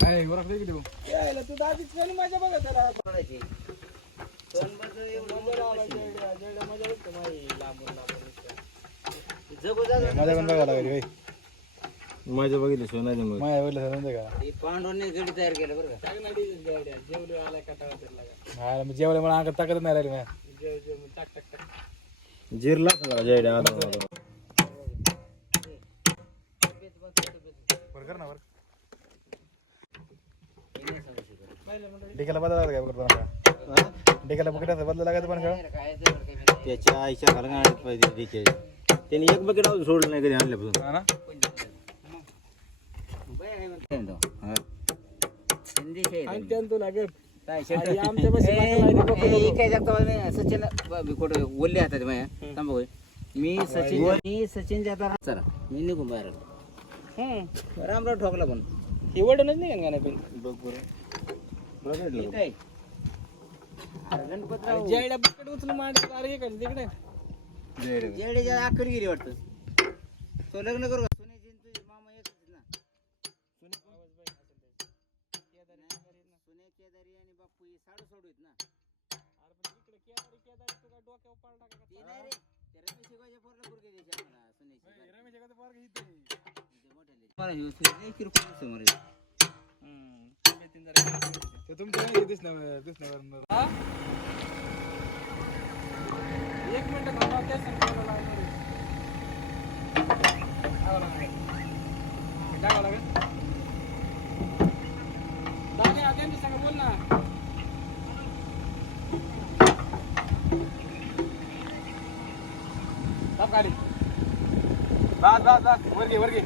काय वरख दे की देऊ यायला तू दादीच नाही माझ्या बघा त्याला पडायची सोनबरचं एवढं बरं आवाज जेवढ्या मजा येते माई लांबून जगू जा माझ्या पण बघायला लागली बाई माझं बघितलं सोनाली मग माझ्या बघितलं समजा का हे पांडवने गडी तयार केलं बरं का टाकणारी गाड्या जेवढे आला कटाळा त्याला लागा हा मी जेवढे मला अंगात ताकद नाही राहिली माझ्या जेव जेव टाक टाक टाक जिरला सगळा जयड्या आता वर कर ना वर डिकेला बदला काय करतो डिकेला बकेटाचा बदला लागायचं पण का त्याच्या आईच्या घालून पाहिजे डीके त्यांनी एक बकेट सोडलं नाही कधी आणल्यापासून हा ना आणि त्यानं तुला गप सचिन कुठे बोलले हातात माझ्या थांबा मी सचिन जाता चला मी निघून बाहेर आलो. रामराव ठोकला पण हे वडूनच नाही का नाही पण बघ बरं ठीक आहे. अरे गणपतराव जेवढ्या बकेट उचलून मांडत अरे का तिकडे जेडेच्या आखरी गिरी वाटतं तो लग्न करू का सोन्याची तुझे मामा एकच ना सोन्या केदारी आणि बाप्पू हे साडू सोडू आहेत ना ते नाही रे ते रमेश शिवाच्या पोरला पोरगे द्यायचे आम्हाला सोन्याची मला हे उचलून किरकोळ दिसतं मला. ते तुमच्या दिसणार एक मिनिट थांबा त्या संख्येला जावं लागेल दादा आद्यांची सांगा बोल ना दाब खाली दाद वर घे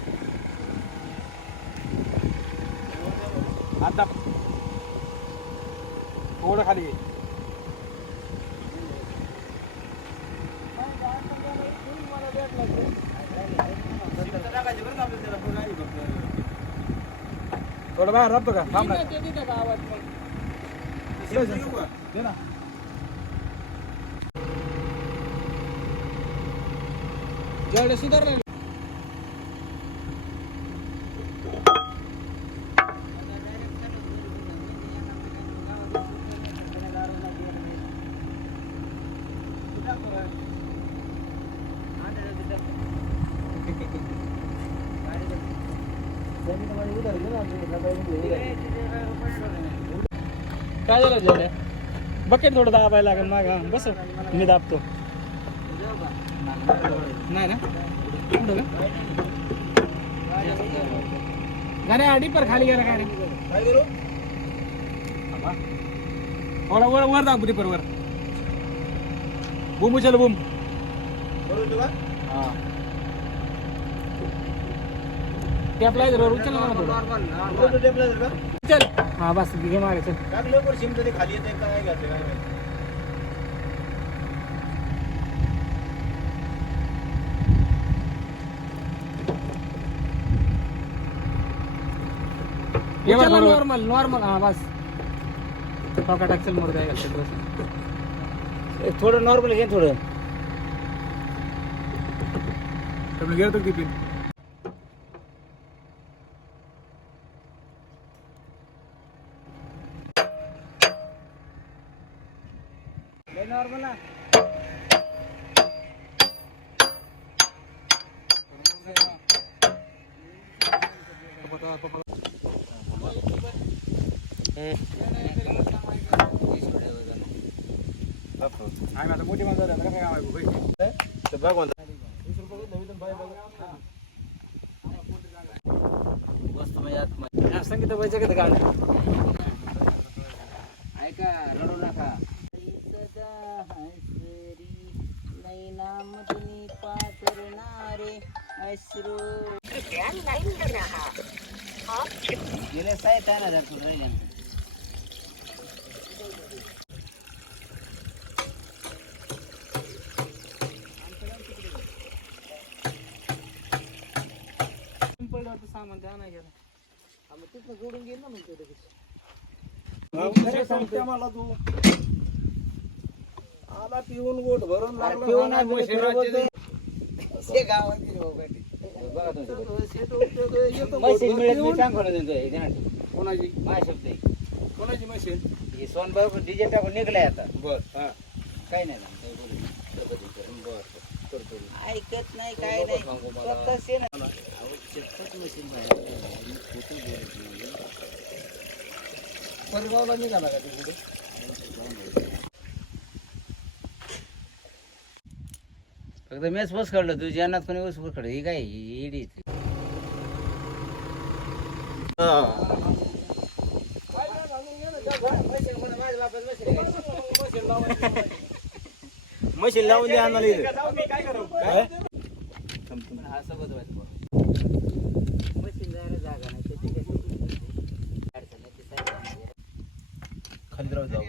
हात दाब थोडं खाली घे थोडं बाहेर राहतो का थांब ना आवाज दे ना जेवढे सुधारले काय झालं जेवढ्या बकेट थोडं दाबायला लागेल मागा बस मी दाबतो नाही ना कुठं का गाड्या आधी पर खाली गेला काय रे थोडा वर दाब पर वर बूम उचल बूम हा टॅपला उचल ना थोडं चल हा बस घे मागे चल खाली येते काय घातलं काय माहिती नॉर्मल हा बस टोका टाक चल मोर जायगा थोडं नॉर्मल घे थोडं तुम्ही गेलो की पिन नॉर्मल ना आता मोठी माणसं झाली, काय काम आहे भाई तर बघ म्हणता मस्त मजा संगीत पाहिजे का गाणं ऐका रडू नका सदा हसरी नैनामधुनी पातरणारे अश्रू गेले साहेब आहे ना तुला राहिल्या सामान द्या नाही गेला आम्ही तिथं जोडून गेलो ना म्हणतो मला तू आला पिऊन गोट भरून गावात कोणाची माझ्या शब्द आहे. कोणाची मशीन हे सोनबाई डीजे टाकून निघलाय आता बर हा काही नाही झालं, काही बोलू नका. बर करतो ऐकत नाही काय नाही सांगू मला. स्वतःच आहे ना. अहो, चक्कच मशीन बाहेर आहे. मी खोटं बोलत नाही. परगावला निघाला का तू पुढे फक्त मेच बस काढलं तुझ्या अन्नात कोणी बस काढलं ही काय इडी मशीन लावून द्या आम्हाला इथे. हा सगळं मशीन जायला जागा नाही त्याची खाली राहू जाऊ